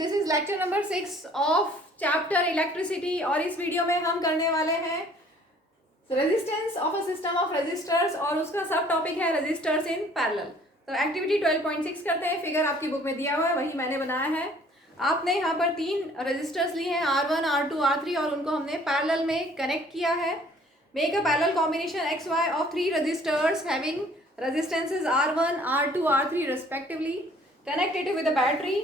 This is lecture number 6 of chapter electricity और इस video में हम करने वाले हैं resistance of a system of resistors और उसका सब टॉपिक है रेजिस्टर्स इन पैरेलल। तो एक्टिविटी 12.6 करते हैं। फिगर आपकी बुक में दिया हुआ है, वही मैंने बनाया है। आपने यहाँ पर 3 रेजिस्टर्स लिए हैं R1, R2, R3 और उनको हमने पैरेलल में कनेक्ट किया है। Make a parallel combination XY of 3 resistors having resistances R1, R2, R3 respectively. Connect it with a battery.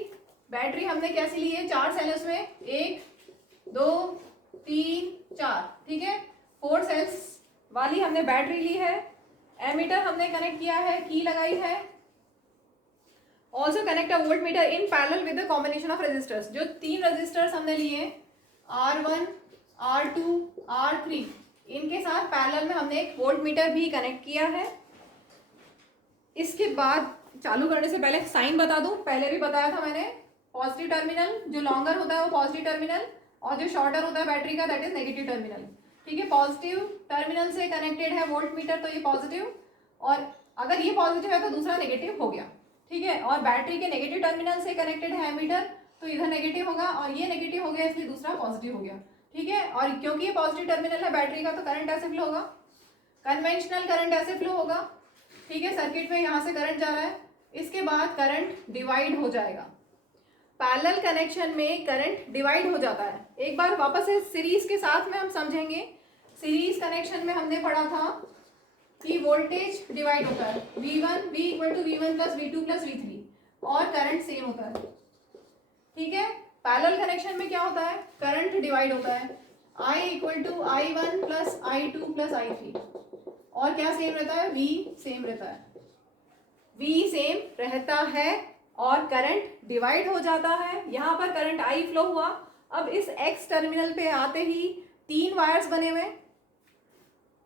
Battery हमने कैसी ली है? 4 सेल उसमें, 1, 2, 3, 4, ठीक है। 4 सेल्स वाली हमने बैटरी ली है। एमीटर हमने कनेक्ट किया है, की लगाई है। Also connect a voltmeter in parallel with the combination of resistors. जो 3 रेजिस्टर्स हमने लिए R1, R2, R3, इनके साथ पैरेलल में हमने एक वोल्ट मीटर भी कनेक्ट किया है। इसके बाद चालू करने से पहले साइन बता दूं, पहले भी बताया था मैंने। पॉजिटिव टर्मिनल जो लॉन्गर होता है वो पॉजिटिव टर्मिनल और जो शॉर्टर होता है बैटरी का दैट इज नेगेटिव टर्मिनल, ठीक है। पॉजिटिव टर्मिनल से कनेक्टेड है वोल्ट मीटर तो ये पॉजिटिव, और अगर ये पॉजिटिव है तो दूसरा नेगेटिव हो गया, ठीक है। और बैटरी के नेगेटिव टर्मिनल से कनेक्टेड है एमीटर तो इधर नेगेटिव होगा और ये नेगेटिव हो गया इसलिए दूसरा पॉजिटिव हो गया, ठीक है। और क्योंकि ये पॉजिटिव टर्मिनल है बैटरी का तो करंट ऐसे फ्लो होगा, कन्वेंशनल करंट ऐसे फ्लो होगा, ठीक है। सर्किट में यहाँ से करंट जा रहा है, इसके बाद करंट डिवाइड हो जाएगा। पैरेलल कनेक्शन में करंट डिवाइड हो जाता है। एक बार वापस से सीरीज के साथ में हम समझेंगे। सीरीज कनेक्शन में हमने पढ़ा था कि वोल्टेज डिवाइड होता है, V1 V equal to V1 plus V2 plus V3 और करंट सेम होता है, ठीक है। पैरेलल कनेक्शन में क्या होता है? करंट डिवाइड होता है, I equal to I1 plus I2 plus I3 और क्या सेम रहता है? V सेम रहता है। V सेम रहता है और करंट डिवाइड हो जाता है। यहाँ पर करंट I फ्लो हुआ। अब इस X टर्मिनल पे आते ही 3 वायर्स बने हुए,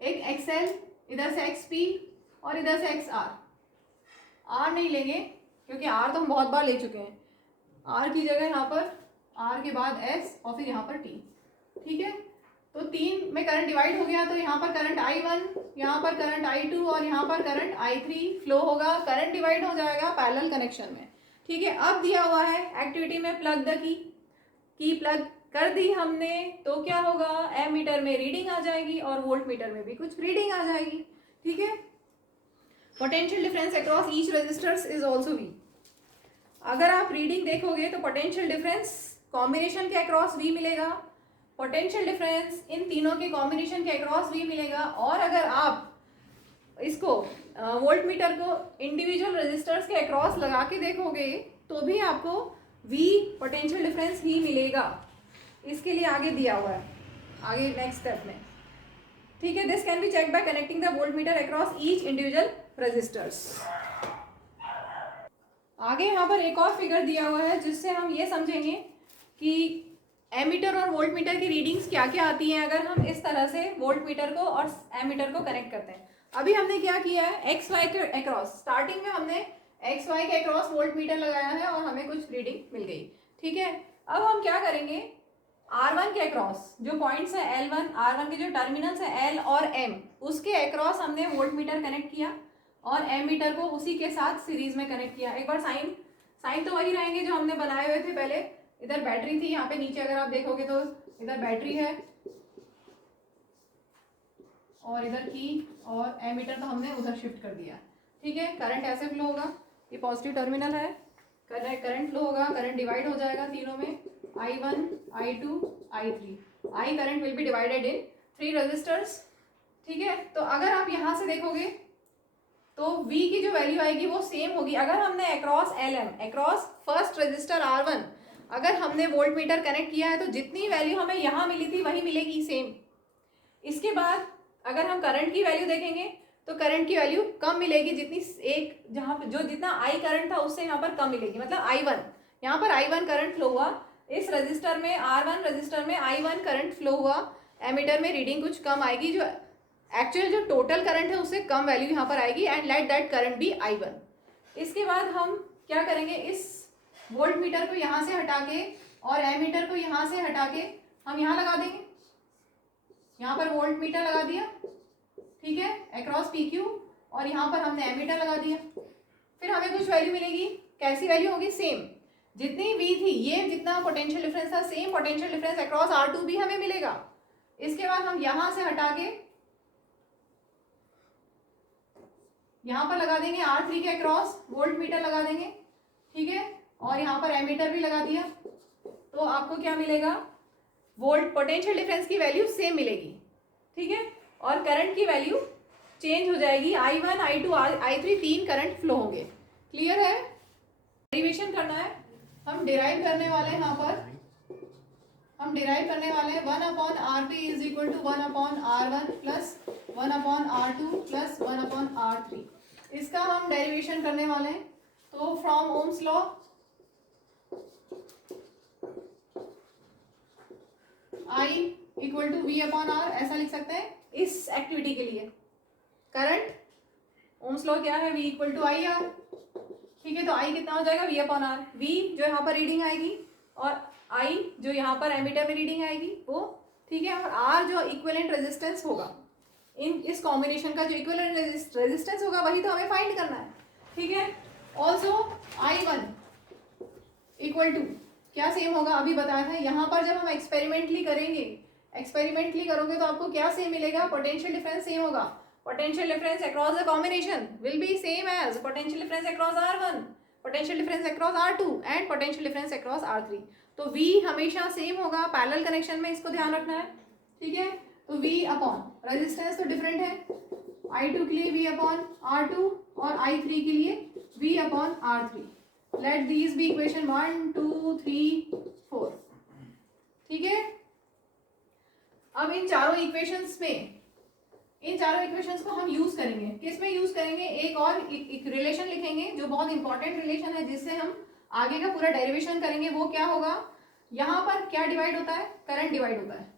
एक XL, इधर से XP और इधर से XR। R नहीं लेंगे क्योंकि R तो हम बहुत बार ले चुके हैं। R की जगह यहाँ पर R के बाद S और फिर यहाँ पर T, ठीक है। तो 3 में करंट डिवाइड हो गया तो यहाँ पर करंट I1, यहाँ पर करंट I2 और यहाँ पर करंट I3 फ्लो होगा। करंट डिवाइड हो जाएगा पैरेलल कनेक्शन में, ठीक है। अब दिया हुआ है एक्टिविटी में प्लग द की प्लग कर दी हमने तो क्या होगा? एमीटर में रीडिंग आ जाएगी और वोल्ट मीटर में भी कुछ रीडिंग आ जाएगी, ठीक है। Potential difference across each resistors is also V। अगर आप रीडिंग देखोगे तो पोटेंशियल डिफरेंस कॉम्बिनेशन के अक्रॉस V मिलेगा, पोटेंशियल डिफरेंस इन तीनों के कॉम्बिनेशन के अक्रॉस V मिलेगा। और अगर आप इसको वोल्ट मीटर को इंडिविजुअल रेजिस्टर्स के अक्रॉस लगा के देखोगे तो भी आपको V पोटेंशियल डिफरेंस ही मिलेगा। इसके लिए आगे दिया हुआ है, आगे नेक्स्ट स्टेप में, ठीक है। This can be check by connecting the voltmeter across each individual resistors. आगे यहाँ पर एक और फिगर दिया हुआ है जिससे हम ये समझेंगे कि एमीटर और वोल्ट मीटर की रीडिंग्स क्या क्या आती हैं अगर हम इस तरह से वोल्ट मीटर को और एमीटर को कनेक्ट करते हैं। अभी हमने क्या किया है? XY के अक्रॉस, स्टार्टिंग में हमने XY के अक्रॉस वोल्ट मीटर लगाया है और हमें कुछ रीडिंग मिल गई, ठीक है। अब हम क्या करेंगे? R1 के अक्रॉस जो पॉइंट्स है L1, R1 के जो टर्मिनल्स है L और M, उसके अक्रॉस हमने वोल्ट मीटर कनेक्ट किया और एमीटर को उसी के साथ सीरीज में कनेक्ट किया। एक बार साइन तो वही रहेंगे जो हमने बनाए हुए थे पहले। इधर बैटरी थी, यहाँ पे नीचे अगर आप देखोगे तो इधर बैटरी है और इधर की, और एमीटर तो हमने उधर शिफ्ट कर दिया, ठीक है। करंट ऐसे फ्लो होगा, ये पॉजिटिव टर्मिनल है, करंट फ्लो होगा, करंट डिवाइड हो जाएगा तीनों में, I1, I2, I3। I current will be divided in 3 resistors, ठीक है। तो अगर आप यहाँ से देखोगे तो V की जो वैल्यू आएगी वो सेम होगी। अगर हमने across LM, across first resistor R1 अगर हमने वोल्ट मीटर कनेक्ट किया है तो जितनी वैल्यू हमें यहाँ मिली थी वही मिलेगी सेम। इसके बाद अगर हम करंट की वैल्यू देखेंगे तो करंट की वैल्यू कम मिलेगी, जितनी एक जहाँ पे जो जितना I करंट था उससे यहाँ पर कम मिलेगी। मतलब I1, यहाँ पर I1 करंट फ्लो हुआ, इस रजिस्टर में R1 रजिस्टर में I1 करंट फ्लो हुआ, एमीटर में रीडिंग कुछ कम आएगी, जो एक्चुअल जो टोटल करंट है उससे कम वैल्यू यहाँ पर आएगी and let that current be I1। इसके बाद हम क्या करेंगे? इस वोल्ट मीटर को यहाँ से हटा के और एमीटर को यहाँ से हटा के हम यहाँ लगा देंगे। यहाँ पर वोल्ट मीटर लगा दिया, ठीक है, अक्रॉस PQ, और यहाँ पर हमने एमीटर लगा दिया। फिर हमें कुछ वैल्यू मिलेगी, कैसी वैल्यू होगी? सेम। जितनी V थी, ये जितना पोटेंशियल डिफरेंस था, same potential difference across R2 भी हमें मिलेगा। इसके बाद हम यहां से हटा के यहां पर लगा देंगे R3 के अक्रॉस वोल्ट मीटर लगा देंगे, ठीक है, और यहाँ पर एमीटर भी लगा दिया। तो आपको क्या मिलेगा, वोल्ट पोटेंशियल डिफरेंस की वैल्यू सेम मिलेगी, ठीक है, और करंट की वैल्यू चेंज हो जाएगी। I1, I2, I3 तीन करंट फ्लो होंगे। क्लियर है? डेरिवेशन करना है, हम डिराइव करने वाले हैं, यहाँ पर हम डिराइव करने वाले हैं 1/RP is equal to 1/R1 plus 1/R2 plus 1/R3। इसका हम डेरिवेशन करने वाले हैं। तो from Ohm's law I equal to V/R ऐसा लिख सकते हैं इस एक्टिविटी के लिए। करंट ओम्स लॉ क्या है, V इक्वल टू IR, ठीक है। तो I कितना हो जाएगा, V/R। V जो यहाँ पर रीडिंग आएगी और I जो यहाँ पर एमीटर में रीडिंग आएगी वो, ठीक है, और R जो इक्विवेलेंट रेजिस्टेंस होगा, इस कॉम्बिनेशन का जो इक्विवेलेंट रेजिस्टेंस होगा वही तो हमें फाइंड करना है, ठीक है। ऑल्सो I1 इक्वल टू क्या सेम होगा, अभी बताया था। यहाँ पर जब हम एक्सपेरिमेंटली करोगे तो आपको क्या सेम मिलेगा, पोटेंशियल डिफरेंस सेम होगा। Potential difference across the combination will be same as potential difference across R1, potential difference across R2 and potential difference across R3। तो V हमेशा सेम होगा पैरेलल कनेक्शन में, इसको ध्यान रखना है, ठीक है। तो V अपॉन रेजिस्टेंस तो डिफरेंट है, I2 के लिए V अपॉन R2 और I3 के लिए V upon R3। Let these be equation 1, 2, 3, 4, ठीक है। अब इन चारों इक्वेशंस को हम यूज करेंगे। किस में यूज करेंगे, एक और एक रिलेशन लिखेंगे जो बहुत इंपॉर्टेंट रिलेशन है, जिससे हम आगे का पूरा डेरिवेशन करेंगे। वो क्या होगा, यहाँ पर क्या डिवाइड होता है, करंट डिवाइड होता है।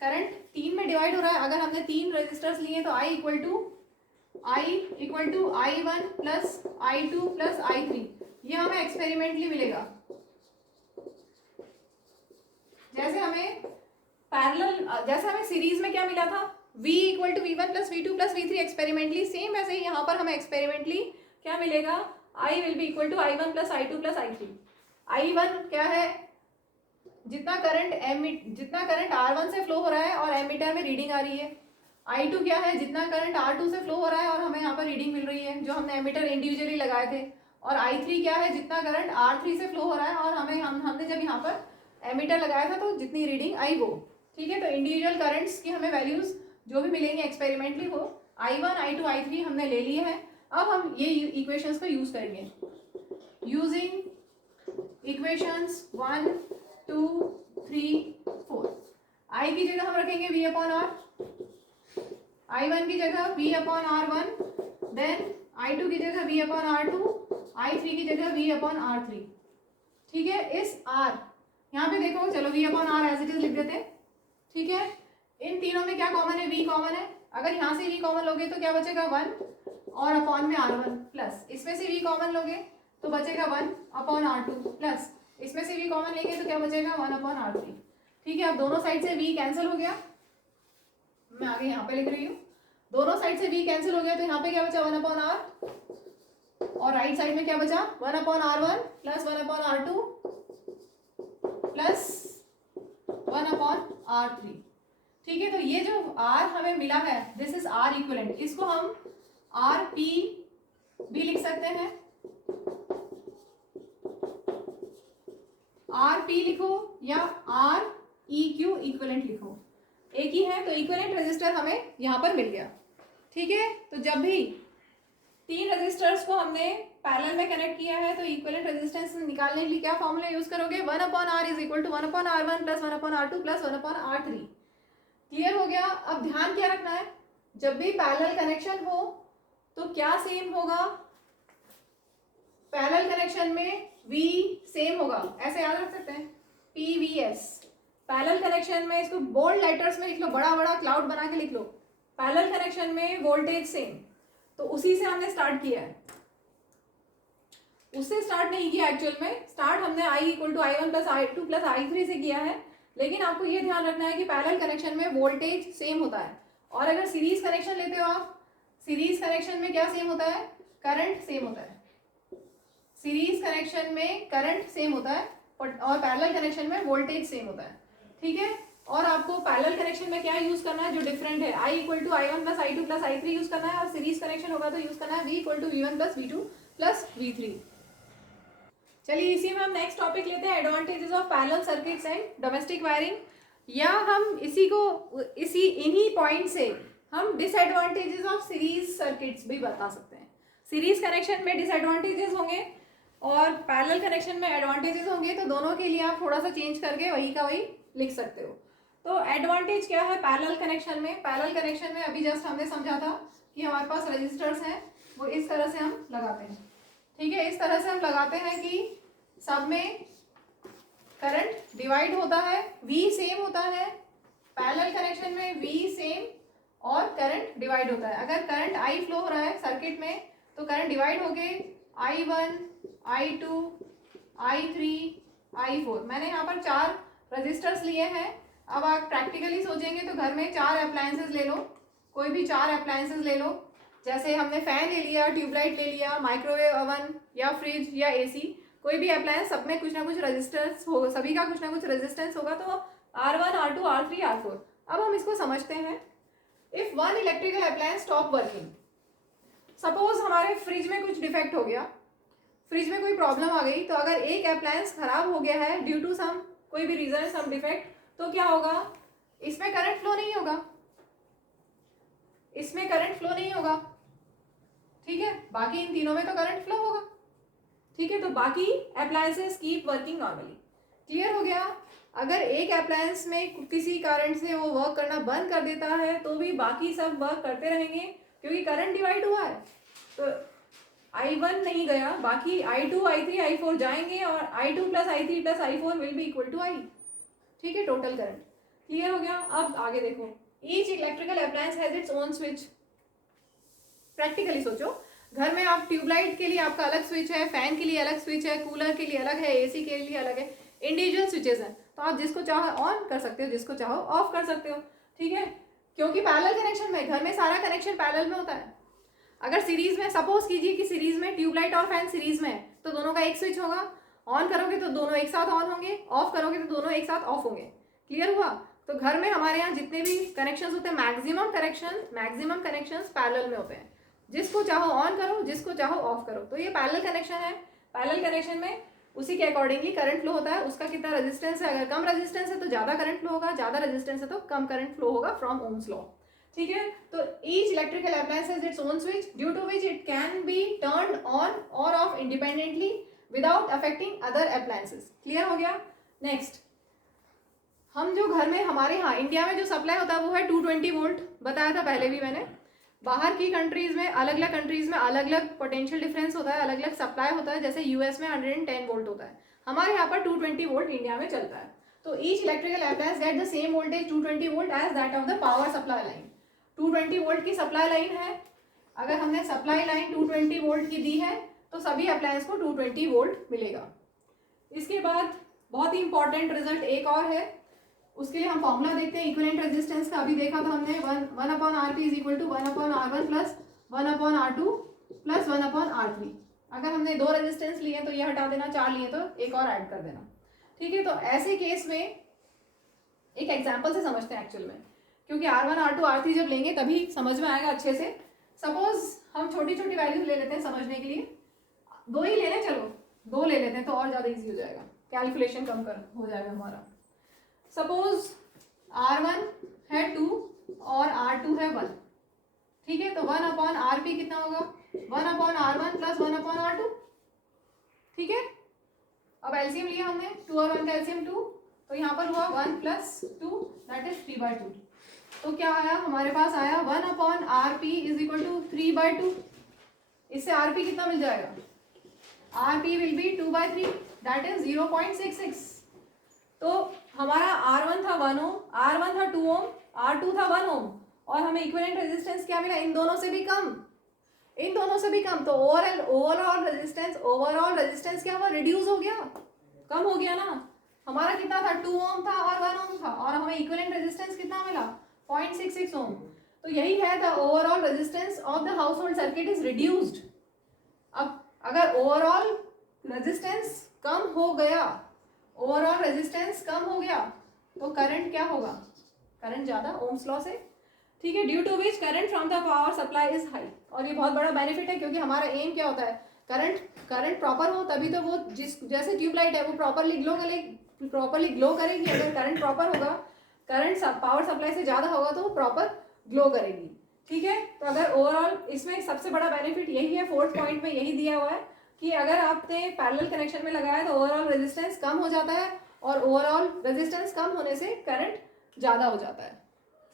करंट 3 में डिवाइड हो रहा है। अगर हमने 3 रेजिस्टर्स लिए तो I equal to I1 plus I2 plus I3, ये हमें एक्सपेरिमेंटली मिलेगा। जैसे हमें सीरीज में क्या मिला था, V equal to V1 plus V2 plus V3 experimentally, same वैसे ही यहाँ पर हमें एक्सपेरिमेंटली क्या मिलेगा, I will be equal to I1 plus I2 plus I3। I1 क्या है, जितना करंट R1 से फ्लो हो रहा है और एमीटर में रीडिंग आ रही है। I2 क्या है, जितना करंट R2 से फ्लो हो रहा है और हमें यहाँ पर रीडिंग मिल रही है, जो हमने एमीटर इंडिविजुअली लगाए थे। और I3 क्या है, जितना करंट R3 से फ्लो हो रहा है और हमने जब यहाँ पर एमीटर लगाया था तो जितनी रीडिंग आई वो, ठीक है। तो इंडिविजुअल करंट्स की हमें वैल्यूज जो भी मिलेंगे एक्सपेरिमेंटली वो I1, I2, I3 हमने ले लिए हैं। अब हम ये इक्वेशंस को यूज करेंगे। Using equations 1, 2, 3, 4। I की जगह हम रखेंगे V अपॉन R, I1 की जगह V upon R1, then I2 की जगह V अपॉन R2, I3 की जगह V अपॉन R3, ठीक है। इस R यहाँ पे देखो, चलो V upon R as it is लिख देते हैं, ठीक है। इन तीनों में क्या कॉमन है, V कॉमन है। अगर यहाँ से V कॉमन लोगे तो क्या बचेगा, 1 और अपॉन में R1 प्लस, इसमें से V कॉमन लोगे तो बचेगा 1 अपॉन R2 प्लस, इसमें से V कॉमन लेंगे तो क्या बचेगा, 1 अपॉन R3, ठीक है। अब दोनों साइड से V कैंसिल हो गया, मैं आगे यहाँ पे लिख रही हूँ, दोनों साइड से V कैंसिल हो गया तो यहाँ पे क्या बचा, 1 अपॉन R, और राइट साइड में क्या बचा, 1 upon R1 plus 1 upon R2 plus 1 upon R3, ठीक है। तो ये जो R हमें मिला है, दिस इज R इक्विवेलेंट, इसको हम RP भी लिख सकते हैं। RP लिखो या REQ इक्विवेलेंट लिखो, एक ही है। तो इक्विवेलेंट रेजिस्टर हमें यहाँ पर मिल गया, ठीक है। तो जब भी 3 रेजिस्टर्स को हमने पैरेलल में कनेक्ट किया है तो इक्विवेलेंट रेजिस्टेंस निकालने के लिए क्या फॉर्मूला यूज करोगे, 1 upon R is equal to 1 upon R1 plus 1 upon R2 plus 1 upon R3। Clear हो गया। अब ध्यान क्या रखना है, जब भी पैरेलल कनेक्शन हो तो क्या सेम होगा, पैरेलल कनेक्शन में V सेम होगा, ऐसे याद रख सकते हैं, PVS। पैरेलल कनेक्शन में इसको बोल्ड लेटर्स में लिख लो, बड़ा बड़ा क्लाउड बना के लिख लो, पैरेलल कनेक्शन में वोल्टेज सेम। तो उसी से हमने स्टार्ट किया है, उससे स्टार्ट नहीं किया एक्चुअल में, स्टार्ट हमने I equal to I1 plus I2 plus I3 से किया है। लेकिन आपको ये ध्यान रखना है कि पैरेलल कनेक्शन में वोल्टेज सेम होता है, और अगर सीरीज कनेक्शन लेते हो आप, सीरीज कनेक्शन में क्या सेम होता है, करंट सेम होता है। सीरीज कनेक्शन में करंट सेम होता है और पैरेलल कनेक्शन में वोल्टेज सेम होता है, ठीक है। और आपको पैरेलल कनेक्शन में क्या यूज करना है जो डिफरेंट है, I equal to I1 plus I2 plus I3 use करना है, और सीरीज कनेक्शन होगा तो यूज करना है V equal to V1 plus V2 plus V3। चलिए इसी में हम नेक्स्ट टॉपिक लेते हैं, advantages of parallel circuits and domestic wiring. या हम इन्हीं पॉइंट से हम डिसएडवांटेजेस ऑफ सीरीज सर्किट्स भी बता सकते हैं। सीरीज कनेक्शन में डिसएडवांटेजेस होंगे और पैरेलल कनेक्शन में एडवांटेजेस होंगे, तो दोनों के लिए आप थोड़ा सा चेंज करके वही का वही लिख सकते हो। तो एडवांटेज क्या है पैरेलल कनेक्शन में? पैरेलल कनेक्शन में अभी जस्ट हमने समझा था कि हमारे पास रजिस्टर्स हैं, वो इस तरह से हम लगाते हैं, ठीक है। इस तरह से हम लगाते हैं कि सब में करंट डिवाइड होता है, V सेम होता है। पैरेलल कनेक्शन में V सेम और करंट डिवाइड होता है। अगर करंट I फ्लो हो रहा है सर्किट में तो करंट डिवाइड होके I1, I2, I3, I4। मैंने यहाँ पर 4 रजिस्टर्स लिए हैं। अब आप प्रैक्टिकली सोचेंगे तो घर में 4 अप्लायंसेस ले लो, कोई भी 4 अप्लायंसेस ले लो। जैसे हमने फैन ले लिया, ट्यूबलाइट ले लिया, माइक्रोवेव ओवन या फ्रिज या AC, कोई भी अप्लायंस, सब में कुछ ना कुछ रेजिस्टेंस हो, सभी का कुछ ना कुछ रेजिस्टेंस होगा। तो R1, R2, R3, R4। अब हम इसको समझते हैं। If one electrical appliance stop working, suppose हमारे फ्रिज में कुछ डिफेक्ट हो गया, फ्रिज में कोई प्रॉब्लम आ गई, तो अगर एक अप्लायंस खराब हो गया है ड्यू टू सम कोई भी रीजन, सम डिफेक्ट, तो क्या होगा? इसमें करंट फ्लो नहीं होगा, इसमें करंट फ्लो नहीं होगा, ठीक है। बाकी इन तीनों में तो करंट फ्लो होगा, ठीक है। तो बाकी appliances keep working normally. Clear हो गया? अगर एक अप्लायंस में किसी कारण से वो वर्क करना बंद कर देता है तो भी बाकी सब वर्क करते रहेंगे, क्योंकि करंट डिवाइड हुआ है। तो I1 नहीं गया, बाकी I2, I3, I4 जाएंगे और I2 plus I3 plus I4 will be equal to I, ठीक है, टोटल करंट। क्लियर हो गया? अब आगे देखो, each electrical appliance has its own switch. Practically सोचो, घर में आप ट्यूबलाइट के लिए आपका अलग स्विच है, फैन के लिए अलग स्विच है, कूलर के लिए अलग है, AC के लिए अलग है, इंडिविजुअल स्विचेस हैं। तो आप जिसको चाहो ऑन कर सकते हो, जिसको चाहो ऑफ कर सकते हो, ठीक है। क्योंकि पैरेलल कनेक्शन में घर में सारा कनेक्शन पैरेलल में होता है। अगर सीरीज में, सपोज कीजिए कि सीरीज में ट्यूबलाइट और फैन सीरीज में है, तो दोनों का एक स्विच होगा। ऑन करोगे तो दोनों एक साथ ऑन होंगे, ऑफ करोगे तो दोनों एक साथ ऑफ होंगे। क्लियर हुआ? तो घर में हमारे यहाँ जितने भी कनेक्शंस होते हैं, मैक्सिमम कनेक्शंस पैरेलल में होते हैं। जिसको चाहो ऑन करो, जिसको चाहो ऑफ करो। तो ये पैरेलल कनेक्शन है। पैरेलल कनेक्शन में उसी के अकॉर्डिंगली करंट फ्लो होता है। उसका कितना रेजिस्टेंस है, अगर कम रेजिस्टेंस है तो ज़्यादा करंट फ्लो होगा, ज़्यादा रेजिस्टेंस है तो कम करंट फ्लो होगा, फ्रॉम ओम्स लॉ, ठीक है। तो each electrical appliance has its own switch due to which it can be turned on or off independently without affecting other appliances. Clear हो गया? नेक्स्ट, हम जो घर में हमारे यहाँ इंडिया में जो सप्लाई होता है वो है 220 वोल्ट, बताया था पहले भी मैंने। बाहर की कंट्रीज में, अलग अलग कंट्रीज में अलग अलग पोटेंशियल डिफरेंस होता है, अलग अलग सप्लाई होता है। जैसे US में 110 वोल्ट होता है, हमारे यहाँ पर 220 वोल्ट इंडिया में चलता है। तो each electrical appliance get the same voltage 220 volt as that of the power supply line. 220 volt की सप्लाई लाइन है, अगर हमने सप्लाई लाइन 220 वोल्ट की दी है तो सभी अप्लायंस को 220 वोल्ट मिलेगा। इसके बाद बहुत ही इंपॉर्टेंट रिजल्ट एक और है, उसके लिए हम फॉर्मूला देखते हैं इक्विवेलेंट रेजिस्टेंस का। अभी देखा था हमने 1/Rp is equal to 1/R1 plus 1/R2 plus 1/R3। अगर हमने 2 रेजिस्टेंस लिए तो ये हटा देना, 4 लिए तो एक और ऐड कर देना, ठीक है। तो ऐसे केस में एक एग्जांपल से समझते हैं एक्चुअल में, क्योंकि R1, R2, R3 जब लेंगे तभी समझ में आएगा अच्छे से। सपोज हम छोटी छोटी वैल्यूज ले लेते हैं समझने के लिए, 2 ही ले लें, चलो 2 ले लेते हैं तो और ज़्यादा ईजी हो जाएगा, कैलकुलेशन कम हो जाएगा हमारा। सपोज R1 है 2 और R2 है 1, ठीक है। तो 1/Rp कितना होगा? 1/R1 प्लस 1/R2, ठीक है। अब एलसीएम लिया हमने, 2 और 1 का एलसीएम 2, तो यहाँ पर हुआ 1 प्लस 2 दैट इज 3/2। तो क्या आया हमारे पास? आया 1/Rp इज इक्वल टू 3/2। इससे Rp कितना मिल जाएगा? Rp will be 2/3 that is 0.66। तो हमारा R1 था 1 ओम, R1 था 2 ओम, R2 था 1 ओम, और हमें इक्विवेलेंट रेजिस्टेंस क्या मिला? इन दोनों से भी कम, इन दोनों से भी कम। तो ओवरऑल रेजिस्टेंस क्या हुआ? रिड्यूस हो गया, कम हो गया ना। हमारा कितना था? 2 ओम था और 1 ओम था, और हमें इक्विवेलेंट रेजिस्टेंस कितना मिला? 0.66 ओम। तो यही है, the overall resistance of the house hold circuit is reduced. अब अगर ओवरऑल रेजिस्टेंस कम हो गया, ओवरऑल रेजिस्टेंस कम हो गया, तो करंट क्या होगा, करंट ज़्यादा, ओम्स लॉ से, ठीक है। Due to which current from the power supply is high, और ये बहुत बड़ा बेनिफिट है क्योंकि हमारा एम क्या होता है, करंट प्रॉपर हो, तभी तो वो जिस जैसे ट्यूबलाइट है वो प्रॉपरली ग्लो करेगी। अगर करंट प्रॉपर होगा, करंट पावर सप्लाई से ज़्यादा होगा तो वो प्रॉपर ग्लो करेगी, ठीक है। तो अगर ओवरऑल इसमें सबसे बड़ा बेनिफिट यही है, फोर्थ पॉइंट में यही दिया हुआ है कि अगर आपने पैरेलल कनेक्शन में लगाया तो ओवरऑल रेजिस्टेंस कम हो जाता है, और ओवरऑल रेजिस्टेंस कम होने से करंट ज़्यादा हो जाता है।